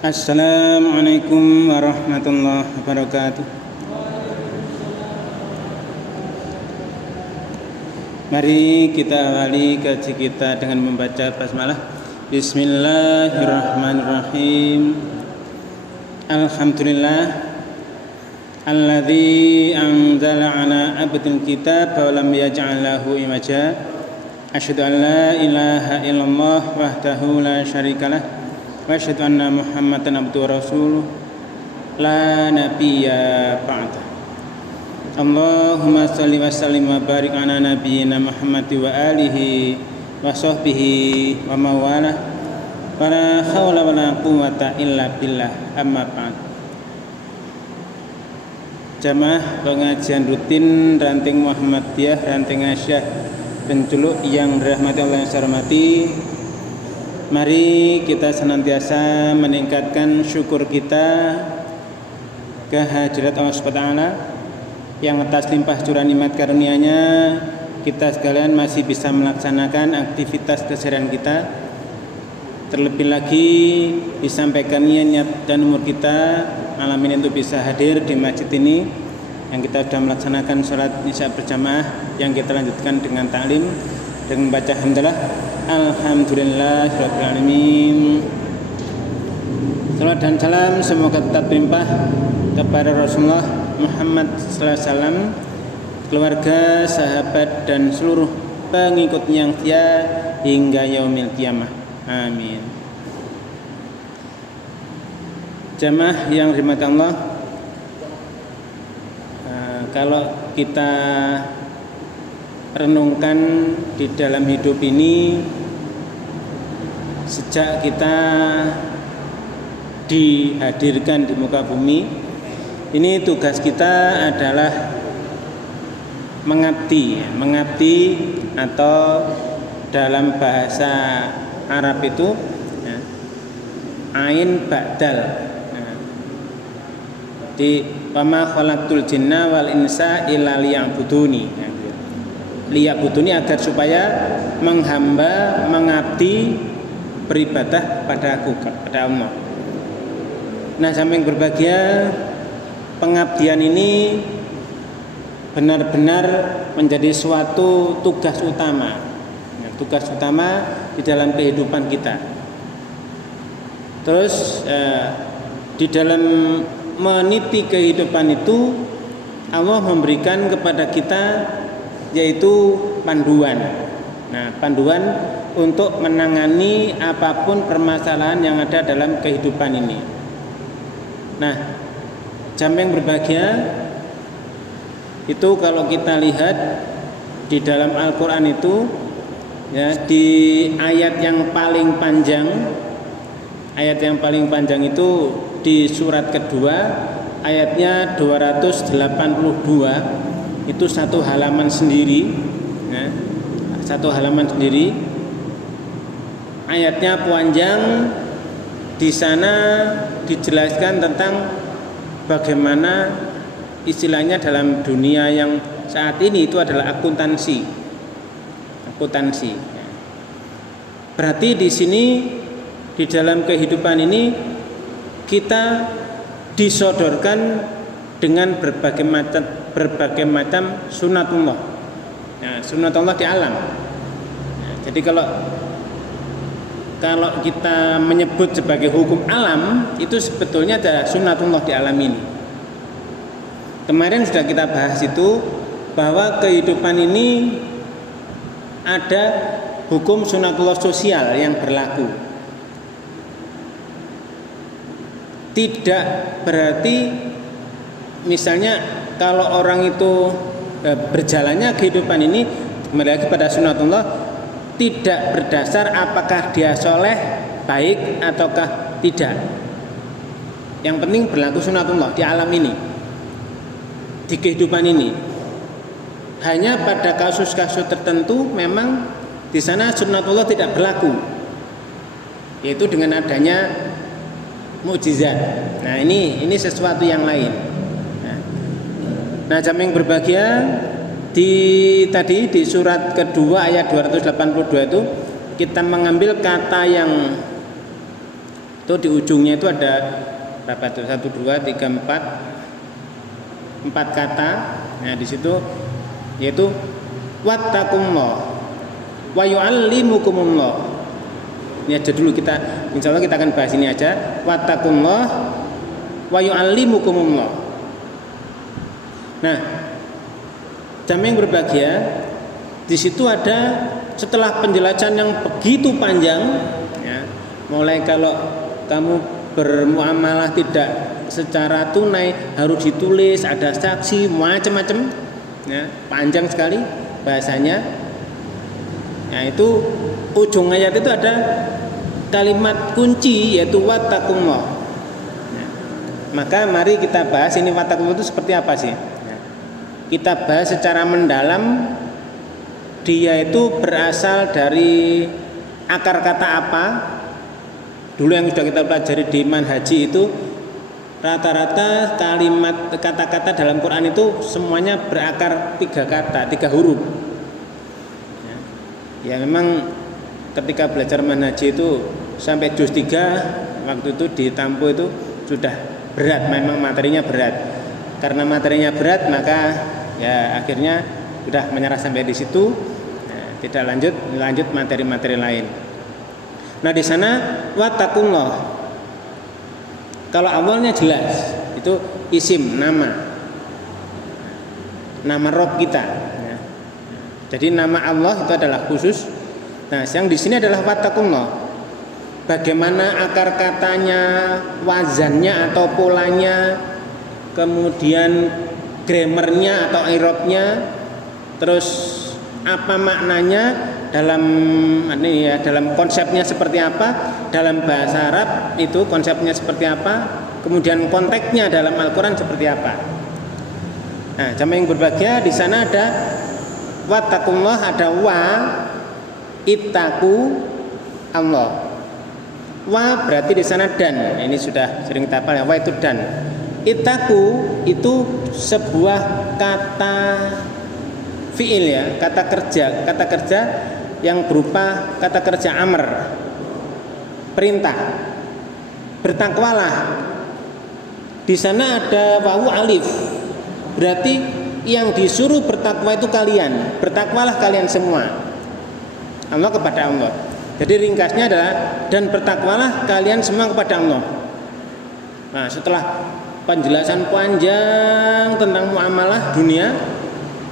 Assalamualaikum warahmatullahi wabarakatuh. Mari kita awali kaji kita dengan membaca basmalah. Bismillahirrahmanirrahim. Alhamdulillah alladzi anzala ala abdil kitab wa lam yaj'al lahu iwaja. Asyhadu an la ilaha illallah wahdahu la syarikalah wa asyhadu anna Muhammadan abduhu wa rasuluh la nabiyya ba'da. Allahumma shalli wa sallim wa barik ala nabiyyina Muhammad wa alihi wa sahbihi wa mawalah wa la hawla wa la quwwata illa billah, amma ba'd. Jamaah pengajian rutin Ranting Muhammadiyah, Ranting Asyah penculuk yang dirahmati Allah yang saya hormati. Mari kita senantiasa meningkatkan syukur kita kehadirat Allah Subhanahu wa taala yang atas limpah curah nikmat karunia-Nya kita sekalian masih bisa melaksanakan aktivitas keseharian kita. Terlebih lagi disampaikan niat dan umur kita malam ini untuk bisa hadir di masjid ini yang kita sudah melaksanakan sholat isya berjamaah, yang kita lanjutkan dengan taklim dengan membaca hamdalah alhamdulillahirabbil alamin. Salawat dan salam semoga tetap berlimpah kepada Rasulullah Muhammad sallallahu alaihi wasallam, keluarga, sahabat dan seluruh pengikutnya yang setia hingga yaumil qiyamah. Amin. Jamaah yang dirahmati Allah, kalau kita renungkan di dalam hidup ini, sejak kita dihadirkan di muka bumi ini, tugas kita adalah mengabdi atau dalam bahasa Arab itu ain ba'dal. Di wama khalaqtul jinna wal insa illa liya'buduni. Liya'buduni agar supaya menghamba, mengabdi, beribadah pada aku, pada Allah. Nah, samping berbahagia, pengabdian ini benar-benar menjadi suatu tugas utama. Tugas utama di dalam kehidupan kita. Terus di dalam meniti kehidupan itu Allah memberikan kepada kita yaitu panduan. Nah, panduan untuk menangani apapun permasalahan yang ada dalam kehidupan ini. Nah, jamaah yang berbahagia, itu kalau kita lihat di dalam Al-Qur'an itu ya, di ayat yang paling panjang itu di surat kedua ayatnya 282, itu satu halaman sendiri ya, ayatnya panjang. Di sana dijelaskan tentang bagaimana istilahnya dalam dunia yang saat ini itu adalah akuntansi. Berarti di sini di dalam kehidupan ini kita disodorkan dengan berbagai macam sunatullah. Nah, sunatullah di alam. Nah, jadi kalau kita menyebut sebagai hukum alam, itu sebetulnya adalah sunatullah di alam ini. Kemarin sudah kita bahas itu bahwa kehidupan ini ada hukum sunatullah sosial yang berlaku. Tidak berarti misalnya kalau orang itu berjalannya kehidupan ini kembali lagi pada sunatullah, tidak berdasar apakah dia soleh, baik ataukah tidak. Yang penting berlaku sunatullah di alam ini, di kehidupan ini. Hanya pada kasus-kasus tertentu memang di sana sunatullah tidak berlaku, yaitu dengan adanya mukjizat. Nah, ini sesuatu yang lain. Nah, jamaah yang berbahagia, di surat kedua ayat 282 itu kita mengambil kata yang Itu di ujungnya itu ada berapa tuh? 1 2 3 4 kata. Nah, di situ yaitu wattaqullah wa yu'allimukumullah. Ini aja dulu, kita insyaallah kita akan bahas ini aja. Wattaqullah wa yu'allimukumullah. Nah, jamaah yang berbahagia, di situ ada setelah penjelasan yang begitu panjang, ya, mulai kalau kamu bermuamalah tidak secara tunai harus ditulis, ada saksi, macam-macam, ya, panjang sekali bahasanya. Nah, itu ujung ayat itu ada kalimat kunci yaitu wattaqullah. Ya. Maka mari kita bahas ini wattaqullah itu seperti apa sih? Ya. Kita bahas secara mendalam. Dia itu berasal dari akar kata apa? Dulu yang sudah kita pelajari di manhaji itu rata-rata kalimat kata-kata dalam Quran itu semuanya berakar 3 kata, 3 huruf. Ya memang ketika belajar manhaji itu sampai juz 3 waktu itu di Tampo itu sudah berat, memang materinya berat. Karena materinya berat maka ya akhirnya sudah menyerah sampai di situ, ya, tidak lanjut materi-materi lain. Nah di sana wattaqullah, kalau awalnya jelas itu isim, nama Rob kita. Ya. Jadi nama Allah itu adalah khusus. Nah yang di sini adalah wattaqullah. Bagaimana akar katanya, wazannya atau polanya, kemudian grammarnya atau i'rabnya, terus apa maknanya dalam ini ya, dalam konsepnya seperti apa, dalam bahasa Arab itu konsepnya seperti apa, kemudian konteksnya dalam Al-Qur'an seperti apa. Nah, jamaah yang berbahagia, di sana ada wattaqullah, ada wa, ittaqu Allah. Wa berarti di sana dan. Ini sudah sering kita hafal ya, wa itu dan. Ittaqu itu sebuah kata fi'il ya, kata kerja yang berupa kata kerja amr, perintah. Bertakwalah. Di sana ada wawu alif. Berarti yang disuruh bertakwa itu kalian. Bertakwalah kalian semua. Allah kepada Allah. Jadi ringkasnya adalah dan bertakwalah kalian semua kepada Allah. Nah, setelah penjelasan panjang tentang muamalah dunia,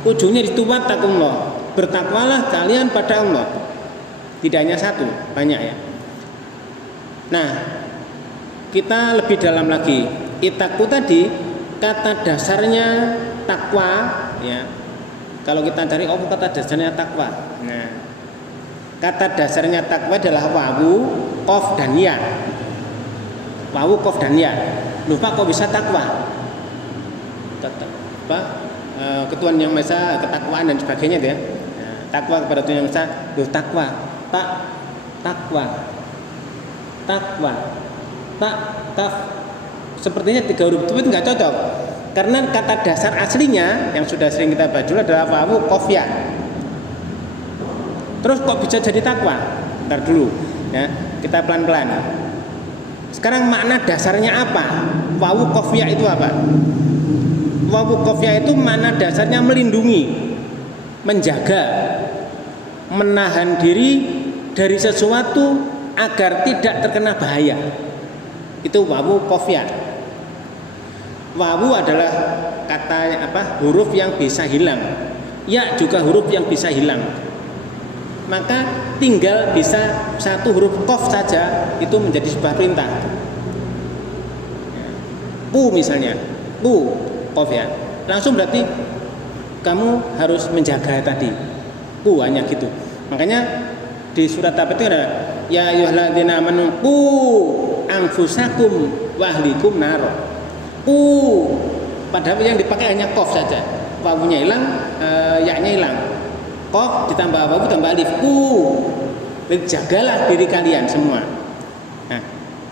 ujungnya itu wattaqullah, bertakwalah kalian pada Allah. Tidak hanya satu, banyak ya. Nah, kita lebih dalam lagi. Ittaqu tadi kata dasarnya takwa ya. Kalau kita cari apa kata dasarnya takwa. Nah, kata dasarnya takwa adalah wawu, qaf dan ya. Wawu, qaf dan ya. Lupa kok bisa takwa? Ketuhan yang Maha Esa, ketakwaan dan sebagainya ya. Takwa kepada Tuhan yang Maha Esa, takwa. Takwa. Kaf. Sepertinya 3 huruf itu enggak cocok. Karena kata dasar aslinya yang sudah sering kita bahas dulu adalah wawu, qaf, ya. Terus kok bisa jadi takwa? Ntar dulu ya, kita pelan-pelan. Sekarang makna dasarnya apa? Wawu qaf ya itu apa? Wawu qaf ya itu makna dasarnya melindungi, menjaga, menahan diri dari sesuatu agar tidak terkena bahaya. Itu wawu qaf ya. Wawu adalah kata huruf yang bisa hilang. Ya juga huruf yang bisa hilang. Maka tinggal bisa satu huruf qaf saja itu menjadi sebuah perintah. Ku misalnya, ku qaf ya. Langsung berarti kamu harus menjaga tadi. Ku hanya gitu. Makanya di surat apa itu ada ya ayyuhalladzina amanu qu anfusakum wa ahlikum nar. Ku padahal yang dipakai hanya qaf saja. Wawunya hilang, ya-nya hilang. Qaf ditambah wawu tambah alif. Jagalah diri kalian semua. Nah,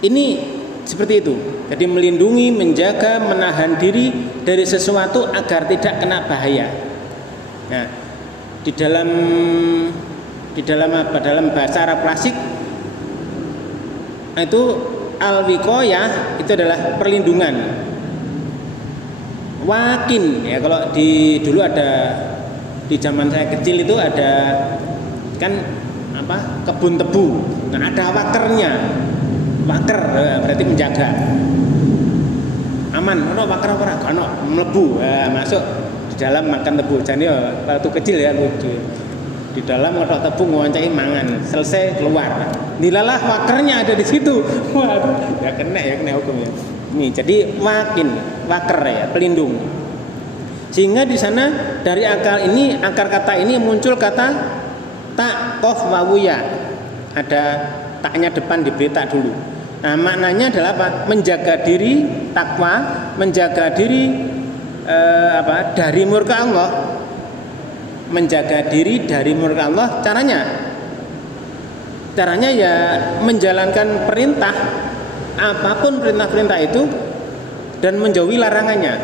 ini seperti itu. Jadi melindungi, menjaga, menahan diri dari sesuatu agar tidak kena bahaya. Nah, di dalam bahasa Arab klasik itu Al-wiqayah itu adalah perlindungan. Wakin ya, kalau dulu ada di zaman saya kecil itu ada kan kebun tebu. Nah, ada wakernya. Waker berarti menjaga. Aman, ono waker ora? Ono mlebu, masuk di dalam makan tebu. Jadi waktu kecil ya lucu. Di dalam ngotok tebu ngoncai mangan, selesai keluar. Dilalah wakernya ada di situ. Waduh, ya kena hukum ya. Ini jadi waker ya, pelindung. Sehingga di sana dari akar kata ini muncul kata tak kof wawuya. Ada taknya depan diberi tak dulu. Nah, maknanya adalah apa? Menjaga diri, takwa, menjaga diri dari murka Allah. Menjaga diri dari murka Allah caranya ya menjalankan perintah, apapun perintah-perintah itu, dan menjauhi larangannya.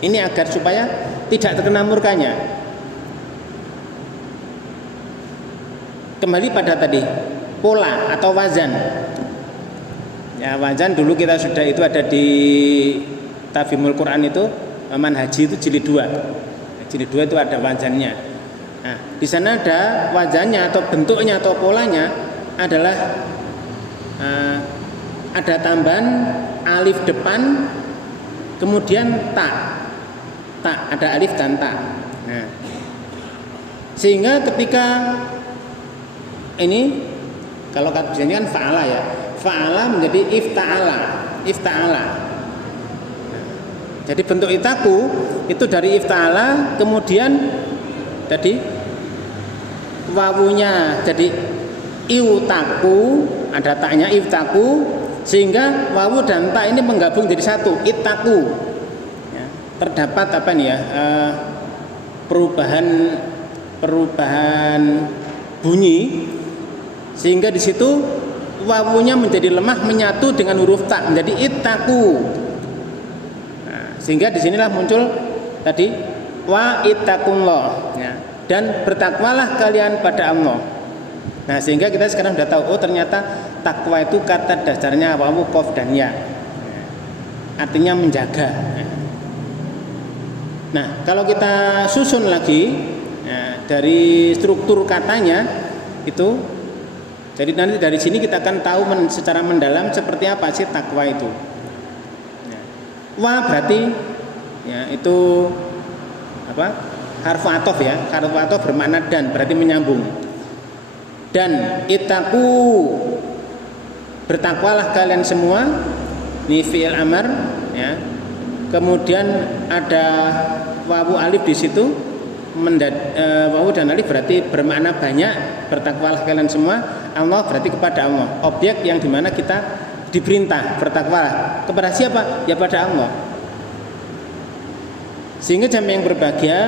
Ini agar supaya tidak terkena murkanya. Kembali pada tadi pola atau wazan. Ya, wazan dulu kita sudah itu ada di Tafhimul Quran itu, manhaji itu jilid 2. Jilid 2 itu ada wazannya. Nah, di sana ada wazannya atau bentuknya atau polanya adalah ada tambahan alif depan, kemudian tak ada alif dan tak. Nah, sehingga ketika ini kalau biasanya kan fa'ala ya, fa'ala menjadi ifta'ala. Nah, jadi bentuk itaku itu dari ifta'ala, kemudian tadi wawunya jadi iutaku, ada taknya iftaku, sehingga wawu dan tak ini menggabung jadi satu, itaku. Ya, terdapat perubahan bunyi, sehingga di situ wawunya menjadi lemah menyatu dengan huruf tak menjadi itaku. Nah, sehingga disinilah muncul tadi wa ittaqullah ya, dan bertakwalah kalian pada Allah. Nah, sehingga kita sekarang sudah tahu, oh ternyata takwa itu kata dasarnya wawu, qaf dan ya. Artinya menjaga. Nah, kalau kita susun lagi ya, dari struktur katanya itu, jadi nanti dari sini kita akan tahu secara mendalam seperti apa sih takwa itu. Ya. Wa berarti ya itu harfu atof ya, harfu atof bermakna dan, berarti menyambung. Dan itaku, bertakwalah kalian semua, ini fi'il amar ya. Kemudian ada wawu alif di situ, wawu dan alif berarti bermakna banyak. Bertakwalah kalian semua, Allah berarti kepada Allah, objek yang dimana kita diperintah bertakwalah kepada siapa? Ya pada Allah. Sehingga jamaah yang berbahagia,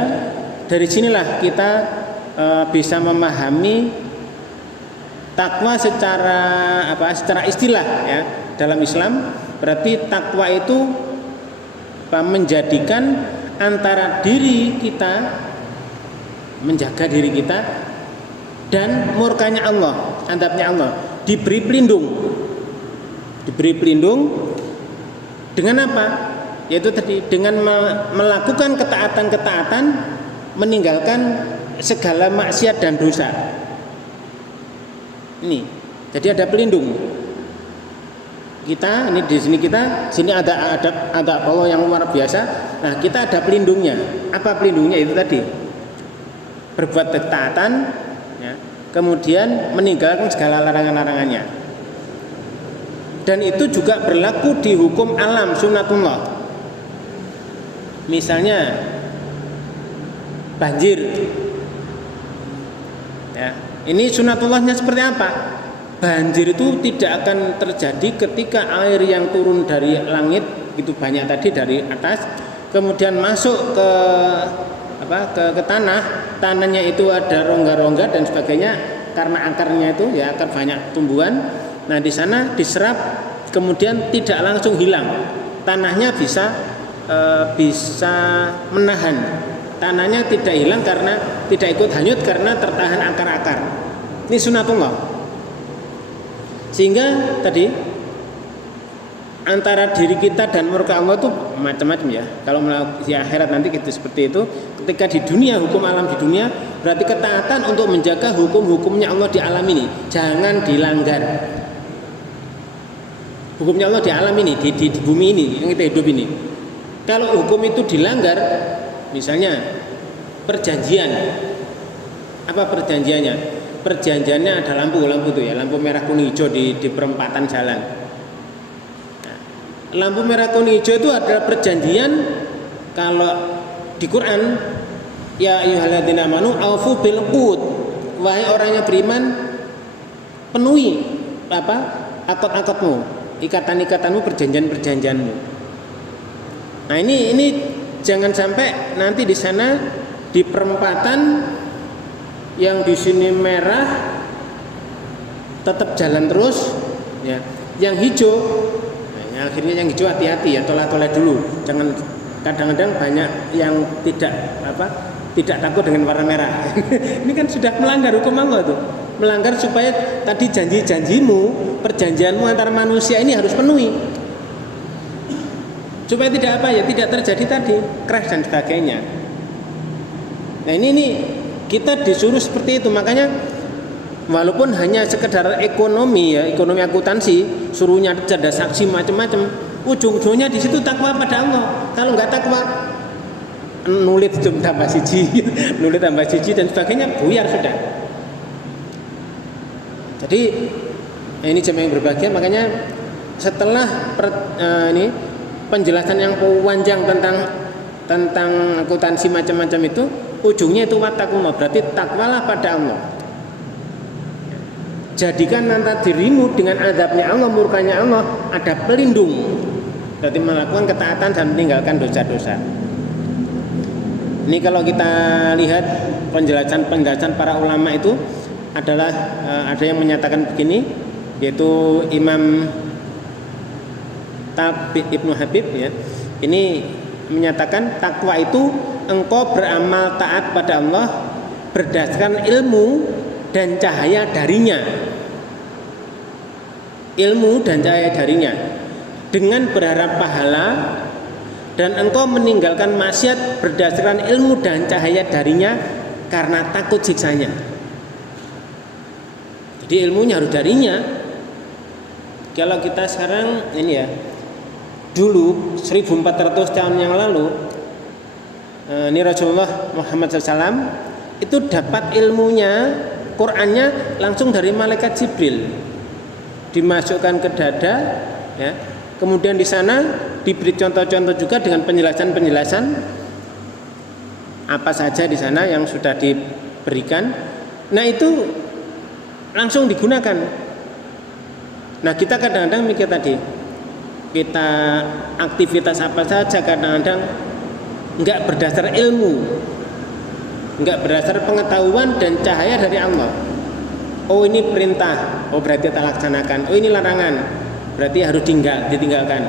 dari sinilah kita bisa memahami takwa secara istilah ya. Dalam Islam berarti takwa itu menjadikan antara diri kita, menjaga diri kita dan murkanya Allah, adabnya Allah, diberi pelindung dengan apa? Yaitu tadi dengan melakukan ketaatan-ketaatan, meninggalkan segala maksiat dan dosa. Ini, jadi ada pelindung. Kita ini di sini ada Allah yang luar biasa. Nah, kita ada pelindungnya. Apa pelindungnya? Itu tadi berbuat ketaatan, ya, kemudian meninggalkan segala larangan-larangannya. Dan itu juga berlaku di hukum alam sunnatullah. Misalnya banjir, ya, ini sunatullahnya seperti apa? Banjir itu tidak akan terjadi ketika air yang turun dari langit itu banyak tadi dari atas, kemudian masuk ke tanahnya itu ada rongga-rongga dan sebagainya, karena akarnya itu ya akar banyak tumbuhan. Nah, di sana diserap kemudian tidak langsung hilang, tanahnya bisa menahan, tanahnya tidak hilang karena tidak ikut hanyut karena tertahan akar-akar. Ini sunatullah. Sehingga tadi antara diri kita dan murka Allah itu macam-macam ya. Kalau di akhirat nanti gitu seperti itu. Ketika di dunia, hukum alam di dunia berarti ketaatan untuk menjaga hukum-hukumnya Allah di alam ini, jangan dilanggar. Hukumnya Allah di alam ini, di bumi ini yang kita hidup ini. Kalau hukum itu dilanggar, misalnya perjanjian, apa perjanjiannya? Perjanjiannya ada lampu itu ya, lampu merah kuning hijau di perempatan jalan. Nah, lampu merah kuning hijau itu adalah perjanjian. Kalau di Quran, ya ayyuhalladzina amanu aufu bil uqud, wahai orang yang beriman, penuhi apa? Akad-akadmu, ikatan-ikatanmu, perjanjian-perjanjianmu. Nah, ini jangan sampai nanti di sana di perempatan yang di sini merah tetap jalan terus ya. Yang hijau, nah, akhirnya yang hijau hati-hati ya, tolak-tolak dulu. Jangan, kadang-kadang banyak yang tidak takut dengan warna merah. Ini kan sudah melanggar hukum Allah tuh. Melanggar supaya tadi janji-janjimu, perjanjianmu antara manusia ini harus penuhi. Supaya tidak tidak terjadi tadi crash dan sebagainya. Nah, ini kita disuruh seperti itu. Makanya walaupun hanya sekedar ekonomi ya, ekonomi akuntansi, suruhnya ada saksi macam-macam, ujung-ujungnya di situ takwa pada Allah. Kalau nggak takwa, nulis tambah siji, nulis tambah siji dan sebagainya, buyar sudah. Jadi ini jemaah yang berbahagia, makanya setelah ini penjelasan yang panjang tentang akuntansi macam-macam itu, ujungnya itu wattaqullah, berarti takwalah pada Allah. Jadikan antara dirimu dengan azabnya Allah, murkanya Allah ada pelindung. Berarti melakukan ketaatan dan meninggalkan dosa-dosa. Ini kalau kita lihat penjelasan para ulama itu adalah ada yang menyatakan begini, yaitu Imam Tabib Ibnu Habib ya. Ini menyatakan takwa itu engkau beramal taat pada Allah berdasarkan ilmu dan cahaya darinya. Ilmu dan cahaya darinya dengan berharap pahala, dan engkau meninggalkan maksiat berdasarkan ilmu dan cahaya darinya karena takut siksanya. Jadi ilmunya harus darinya. Kalau kita sekarang ini ya, dulu 1400 tahun yang lalu ini Rasulullah Muhammad SAW itu dapat ilmunya, Qurannya langsung dari malaikat Jibril, dimasukkan ke dada ya. Kemudian di sana diberi contoh-contoh juga dengan penjelasan-penjelasan apa saja di sana yang sudah diberikan. Nah, itu langsung digunakan. Nah, kita kadang-kadang mikir tadi, kita aktivitas apa saja kadang-kadang enggak berdasar ilmu, enggak berdasar pengetahuan dan cahaya dari Allah. Oh, ini perintah, oh berarti kita laksanakan. Oh, ini larangan, berarti harus ditinggalkan.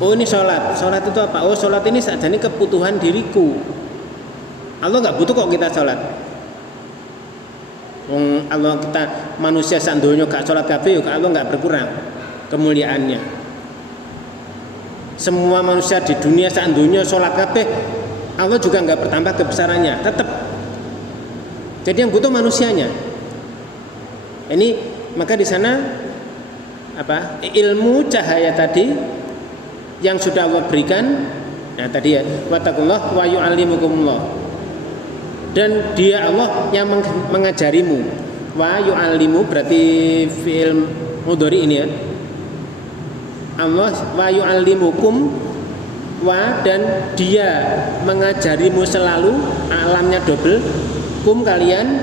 Oh, ini sholat itu apa? Oh, sholat ini saja ini kebutuhan diriku. Allah enggak butuh kok kita sholat. Allah, kita manusia sak donya gak sholat kabeh, Allah enggak berkurang kemuliaannya. Semua manusia di dunia sak donya sholat kabeh, Allah juga enggak bertambah kebesarannya, tetap. Jadi yang butuh manusianya. Ini maka di sana ilmu cahaya tadi yang sudah Allah berikan. Nah, tadi ya, wattaqullah wa yu'allimukumullah. Dan dia Allah yang mengajarimu. Wa yu'allimu berarti fi'il mudhari ini ya. Allah wa yu'allimukum, wa dan dia mengajarimu selalu, alamnya double, kum kalian,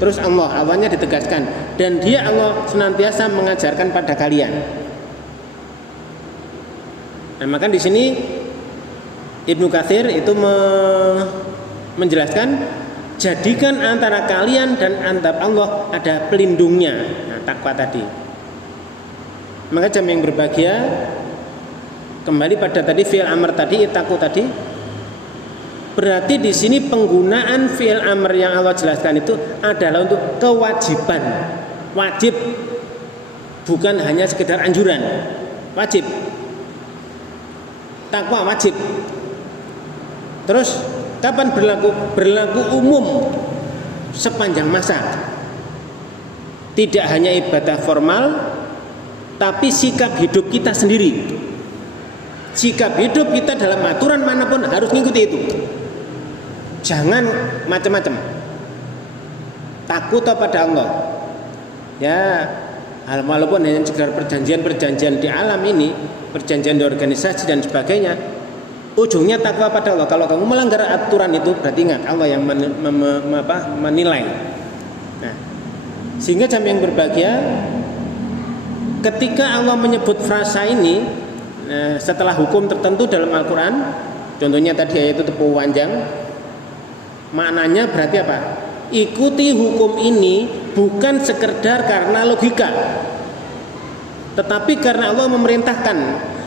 terus awalnya ditegaskan, dan dia Allah senantiasa mengajarkan pada kalian. Nah, maka di sini Ibnu Katsir itu menjelaskan, jadikan antara kalian dan antara Allah ada pelindungnya. Nah, takwa tadi. Maka jemaah yang berbahagia, kembali pada tadi fi'il amr tadi, ittaqu tadi. Berarti di sini penggunaan fi'il amr yang Allah jelaskan itu adalah untuk kewajiban, wajib, bukan hanya sekedar anjuran. wajib. Takwa wajib. Terus kapan berlaku? Berlaku umum sepanjang masa. Tidak hanya ibadah formal, tapi sikap hidup kita sendiri. Sikap hidup kita dalam aturan manapun harus mengikuti itu. Jangan macam-macam. Takut pada Allah. Ya, walaupun hanya sekedar perjanjian-perjanjian di alam ini, perjanjian di organisasi dan sebagainya, ujungnya takwa pada Allah. Kalau kamu melanggar aturan itu, berarti ingat Allah yang menilai. Nah, sehingga jamaah yang berbahagia, ketika Allah menyebut frasa ini setelah hukum tertentu dalam Al-Quran, contohnya tadi ayat itu tepu panjang, maknanya berarti apa? Ikuti hukum ini bukan sekedar karena logika, tetapi karena Allah memerintahkan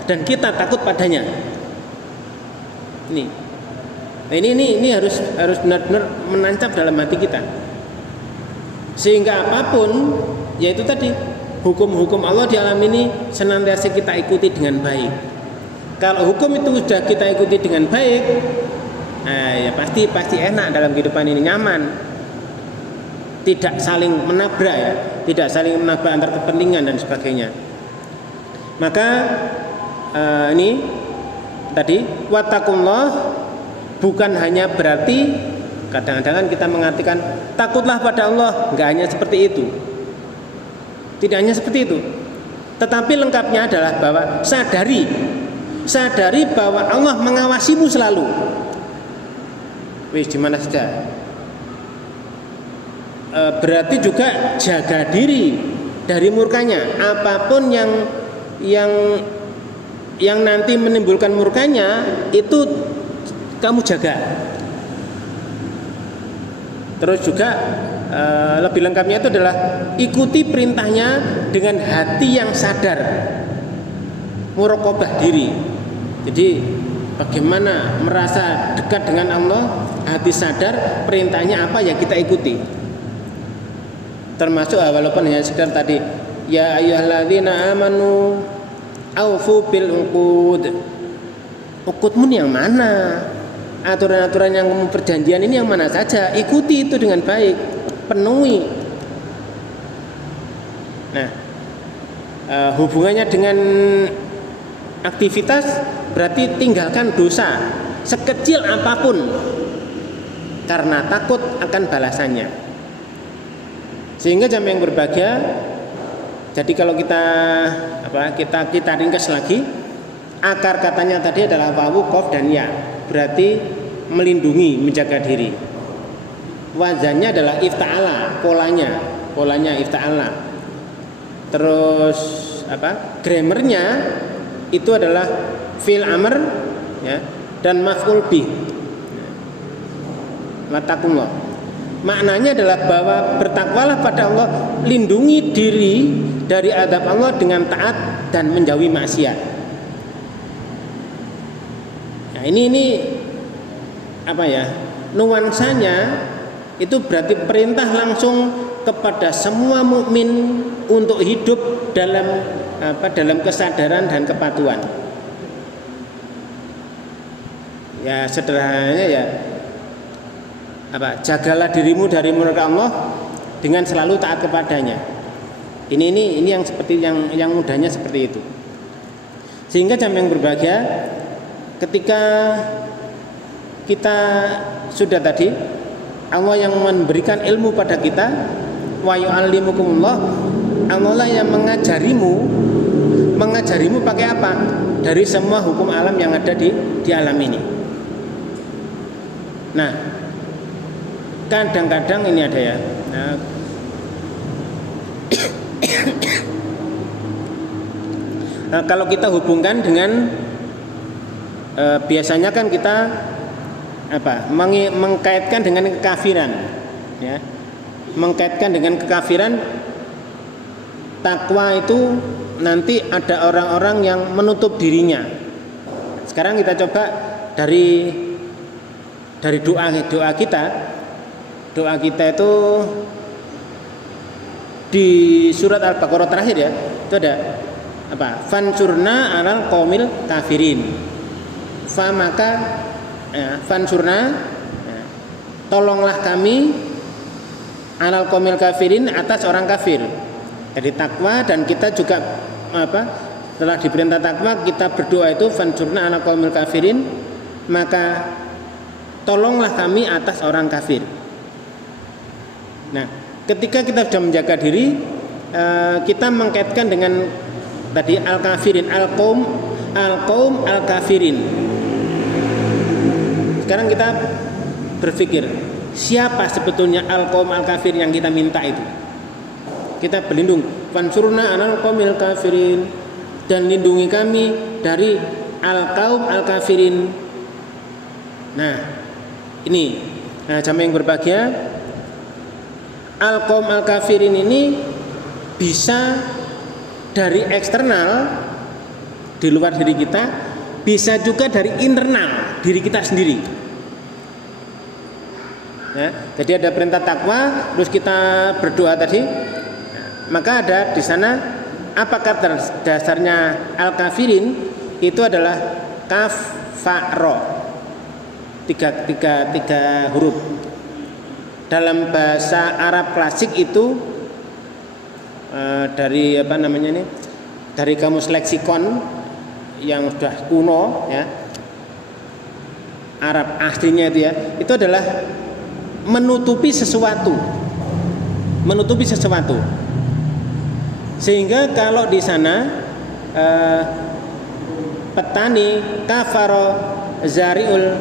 dan kita takut padanya. Ini harus benar-benar menancap dalam hati kita, sehingga apapun, yaitu tadi hukum-hukum Allah di alam ini senantiasa kita ikuti dengan baik. Kalau hukum itu sudah kita ikuti dengan baik, ya pasti enak dalam kehidupan ini, nyaman. Tidak saling menabrak ya, tidak saling menabrak antar kepentingan dan sebagainya. Maka ini tadi wattaqullah bukan hanya berarti kadang-kadang kita mengartikan takutlah pada Allah, enggak hanya seperti itu. Tidak hanya seperti itu. Tetapi lengkapnya adalah bahwa sadari bahwa Allah mengawasimu selalu. Wis di mana saja. Berarti juga jaga diri dari murkanya. Apapun yang nanti menimbulkan murkanya itu kamu jaga. Terus juga lebih lengkapnya itu adalah ikuti perintahnya dengan hati yang sadar, muraqabah diri. Jadi bagaimana merasa dekat dengan Allah, hati sadar perintahnya apa ya kita ikuti. Termasuk walaupun hanya sekedar tadi ya ayyuhalladzina amanu aufu bil uqud. Uqudmu yang mana? Aturan-aturan yang perjanjian ini yang mana saja? Ikuti itu dengan baik, penuhi. Nah, hubungannya dengan aktivitas berarti tinggalkan dosa sekecil apapun karena takut akan balasannya. Sehingga jamaah yang berbahagia, jadi kalau kita ringkas lagi, akar katanya tadi adalah wawu, qaf dan ya, berarti melindungi, menjaga diri. Wazannya adalah ifta'ala, polanya ifta'ala. Terus grammarnya itu adalah fi'il amr ya, dan maf'ul bih. Wattaqullah. Maknanya adalah bahwa bertakwalah pada Allah, lindungi diri dari azab Allah dengan taat dan menjauhi maksiat. Nah, ini nuansanya itu berarti perintah langsung kepada semua mukmin untuk hidup dalam kesadaran dan kepatuhan. Ya sederhananya ya jagalah dirimu dari murka Allah dengan selalu taat kepadanya. Ini yang seperti yang mudahnya seperti itu. Sehingga jamaah yang berbahagia, ketika kita sudah tadi Allah yang memberikan ilmu pada kita, wa yu'allimukumullah, Allah lah yang mengajarimu pakai apa? Dari semua hukum alam yang ada di alam ini. Nah, kadang-kadang ini ada ya. Nah, kalau kita hubungkan dengan biasanya kan kita mengkaitkan dengan kekafiran, ya, mengkaitkan dengan kekafiran. Takwa itu nanti ada orang-orang yang menutup dirinya. Sekarang kita coba dari doa kita. Doa kita itu di surat Al-Baqarah terakhir ya, itu ada fansurna alal qaumil kafirin. Fa maka fansurna, tolonglah kami alal qaumil kafirin, atas orang kafir. Jadi takwa, dan kita juga setelah diperintah takwa kita berdoa itu fansurna alal qaumil kafirin, maka tolonglah kami atas orang kafir. Nah, ketika kita sudah menjaga diri, kita mengkaitkan dengan tadi al-kafirin, al-qaum al-kafirin. Sekarang kita berpikir, siapa sebetulnya al-qaum al-kafir yang kita minta itu? Kita berlindung, fansurna alal qaumil kafirin, dan lindungi kami dari al-qaum al-kafirin. Nah, ini jamaah yang berbahagia, al-qaum al-kafirin ini bisa dari eksternal di luar diri kita, bisa juga dari internal diri kita sendiri. Ya, jadi ada perintah takwa, terus kita berdoa tadi, maka ada di sana apakah dasarnya al-kafirin itu adalah kaf fa ro, tiga huruf. Dalam bahasa Arab klasik itu dari dari kamus leksikon yang sudah kuno ya, Arab aslinya itu adalah menutupi sesuatu, sehingga kalau di sana petani kafaro zariul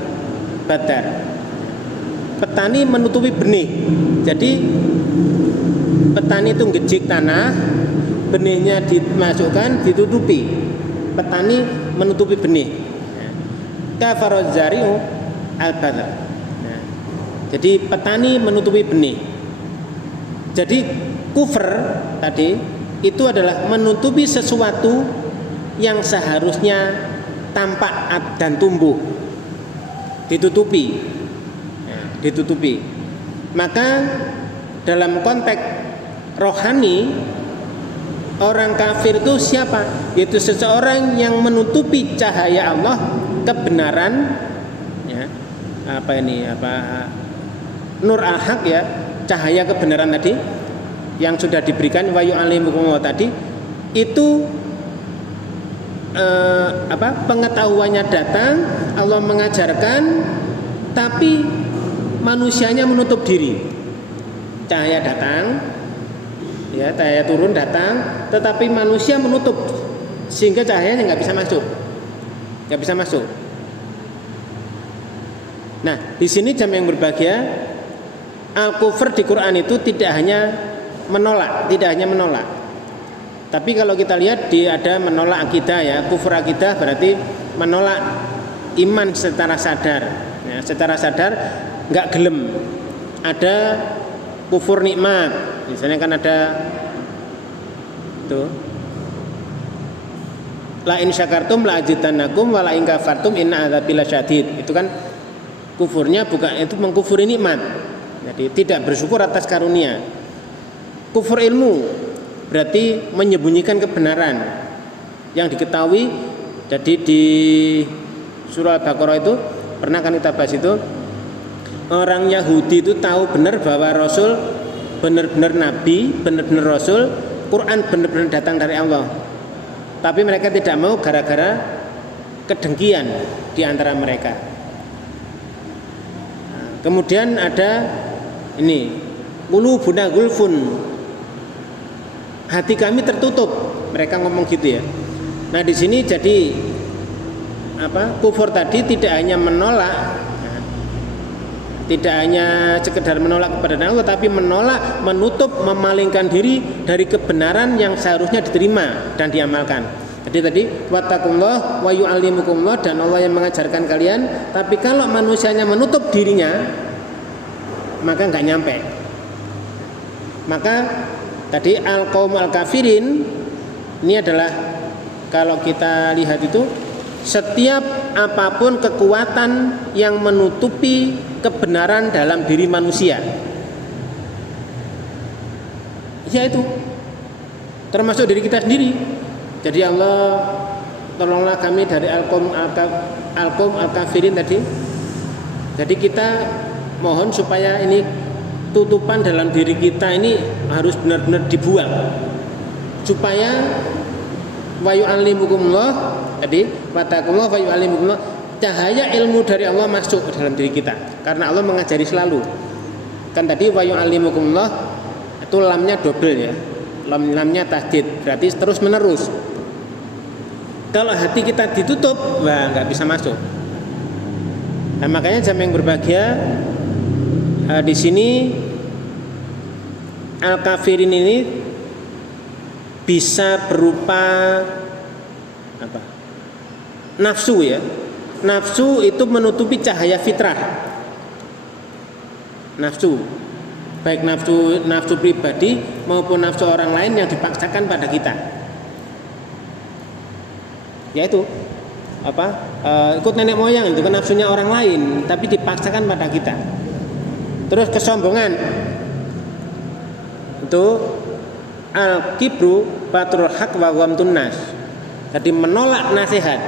badar, petani menutupi benih. Jadi petani itu ngejik tanah, benihnya dimasukkan, ditutupi. Petani menutupi benih. Kafaruz zari'u al-badr. Jadi petani menutupi benih. Jadi kufur tadi itu adalah menutupi sesuatu yang seharusnya tampak dan tumbuh. Ditutupi. Maka dalam konteks rohani, orang kafir itu siapa? Yaitu seseorang yang menutupi cahaya Allah, kebenaran ya, nur al-haq ya, cahaya kebenaran tadi yang sudah diberikan wa yu'allimukum tadi itu pengetahuannya datang, Allah mengajarkan, tapi manusianya menutup diri. Cahaya datang, ya, cahaya turun datang, tetapi manusia menutup sehingga cahayanya nggak bisa masuk. Nah, di sini jamaah yang berbahagia, al-kufur di Quran itu tidak hanya menolak, tapi kalau kita lihat ada menolak akidah ya, kufur akidah berarti menolak iman secara sadar, ya, secara sadar nggak gelem. Ada kufur nikmat, misalnya kan ada tuh la in syakartum la azidannakum wa la in kafartum inna adzabi lasyadid. Itu kan kufurnya bukan itu mengkufuri nikmat, jadi tidak bersyukur atas karunia. Kufur ilmu berarti menyembunyikan kebenaran yang diketahui. Jadi di surah Al-Baqarah itu pernah kan kita bahas itu, orang Yahudi itu tahu benar bahwa Rasul benar-benar Nabi, benar-benar Rasul, Quran benar-benar datang dari Allah. Tapi mereka tidak mau gara-gara kedengkian di antara mereka. Nah, kemudian ada ini, qulubuna gulfun, hati kami tertutup. Mereka ngomong gitu ya. Nah, di sini jadi kufur tadi tidak hanya menolak, tidak hanya sekedar menolak kepada Allah, tapi menolak, menutup, memalingkan diri dari kebenaran yang seharusnya diterima dan diamalkan. Jadi tadi wattaqullah wa yu'allimukumullah, dan Allah yang mengajarkan kalian. Tapi kalau manusianya menutup dirinya, maka nggak nyampe. Maka tadi al-qaum al-kafirin ini adalah, kalau kita lihat itu, setiap apapun kekuatan yang menutupi kebenaran dalam diri manusia, yaitu termasuk diri kita sendiri. Jadi Allah tolonglah kami dari al-qaum al-kafirin tadi. Jadi kita mohon supaya ini tutupan dalam diri kita ini harus benar-benar dibuang, supaya wa yu'allimukumullah tadi watakumullah wa yu'allimukumullah, cahaya ilmu dari Allah masuk ke dalam diri kita, karena Allah mengajari selalu. Kan tadi wa yu'allimukumullah itu lamnya double ya, lamnya tasdid, berarti terus menerus. Kalau hati kita ditutup, wah nggak bisa masuk. Nah, makanya jamaah yang berbahagia, di sini al-kafirin ini bisa berupa apa? Nafsu ya. Nafsu itu menutupi cahaya fitrah. Nafsu, baik nafsu pribadi maupun nafsu orang lain yang dipaksakan pada kita. Yaitu ikut nenek moyang, itu kan nafsunya orang lain tapi dipaksakan pada kita. Terus kesombongan itu al-kibru batrul haq wa ghamtun nas, jadi menolak nasihat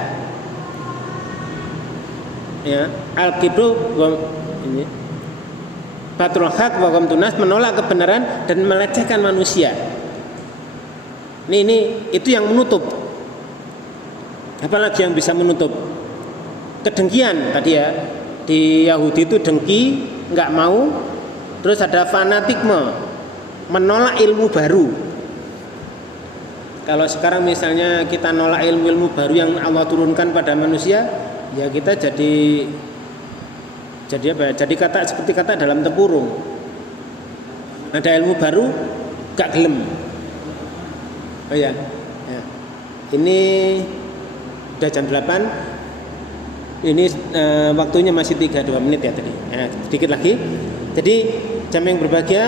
ya. Al-kibru ini batrul haq wa ghamtun nas, menolak kebenaran dan melecehkan manusia. Ini itu yang menutup. Apalagi yang bisa menutup? Kedengkian tadi ya. Di Yahudi itu dengki, nggak mau. Terus ada fanatikme, menolak ilmu baru. Kalau sekarang misalnya kita nolak ilmu baru yang Allah turunkan pada manusia, ya kita jadi apa ya? Jadi seperti kata dalam tempurung. Ada ilmu baru, nggak gelem. Oh ya. Ini udah jam 8. Ini waktunya masih 32 menit ya tadi. Sedikit lagi. Jadi jamaah yang berbahagia,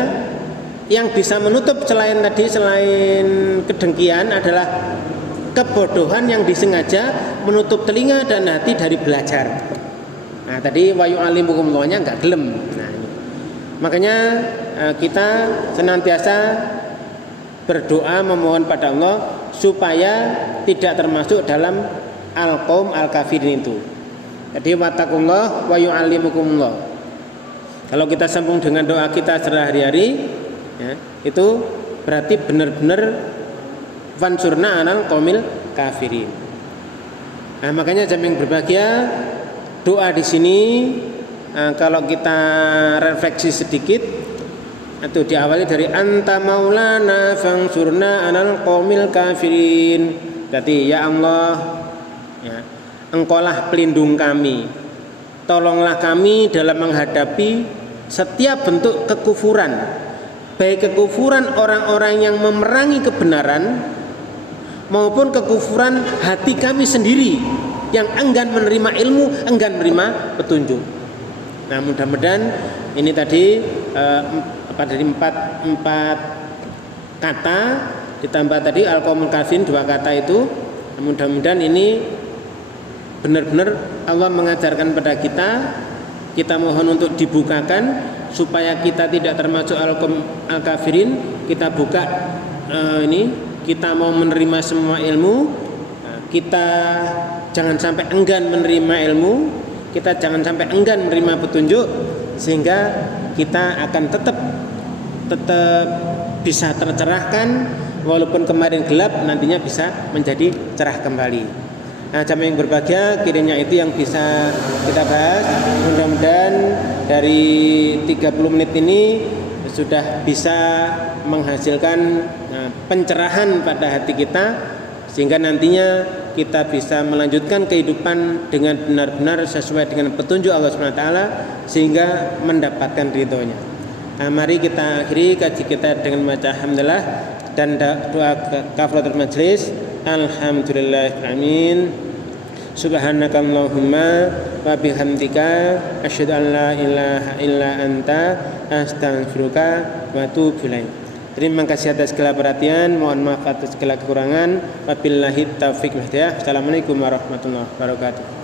yang bisa menutup selain kedengkian adalah kebodohan yang disengaja menutup telinga dan hati dari belajar. Nah, tadi wa yu'allimukumullah-nya enggak gelem. Nah, ini. Makanya kita senantiasa berdoa memohon pada Allah supaya tidak termasuk dalam al-qaum al-kafirin itu. Jadi wattaqullah wa yu'allimukumullah. Kalau kita sambung dengan doa kita sehari-hari ya, itu berarti benar-benar fansurna anal qaumil kafirin. Nah, makanya jamaah yang berbahagia, doa di sini kalau kita refleksi sedikit itu diawali dari anta maulana fansurna anal qaumil kafirin. Berarti ya Allah, ya, Engkaulah pelindung kami, tolonglah kami dalam menghadapi setiap bentuk kekufuran, baik kekufuran orang-orang yang memerangi kebenaran maupun kekufuran hati kami sendiri yang enggan menerima ilmu, enggan menerima petunjuk. Nah, mudah-mudahan ini tadi dari empat kata ditambah tadi al-qaumul kafirin 2 kata itu, mudah-mudahan ini benar-benar Allah mengajarkan pada kita mohon untuk dibukakan supaya kita tidak termasuk al-kafirin. Kita buka kita mau menerima semua ilmu, kita jangan sampai enggan menerima ilmu, kita jangan sampai enggan menerima petunjuk, sehingga kita akan tetap bisa tercerahkan, walaupun kemarin gelap nantinya bisa menjadi cerah kembali. Nah, jamaah yang berbahagia, kiranya itu yang bisa kita bahas. Mudah-mudahan dari 30 menit ini sudah bisa menghasilkan pencerahan pada hati kita, sehingga nantinya kita bisa melanjutkan kehidupan dengan benar-benar sesuai dengan petunjuk Allah SWT, sehingga mendapatkan ridhonya. Nah, mari kita akhiri kaji kita dengan membaca alhamdulillah dan doa kafaratul majlis. Alhamdulillahirrahmanirrahim. Subhanakallahumma wa bihamdika asyhadu an la ilaha illa anta astaghfiruka wa atubu ilaik. Terima kasih atas segala perhatian, mohon maaf atas segala kekurangan. Wabillahi taufiq wal hidayah. Assalamualaikum warahmatullahi wabarakatuh.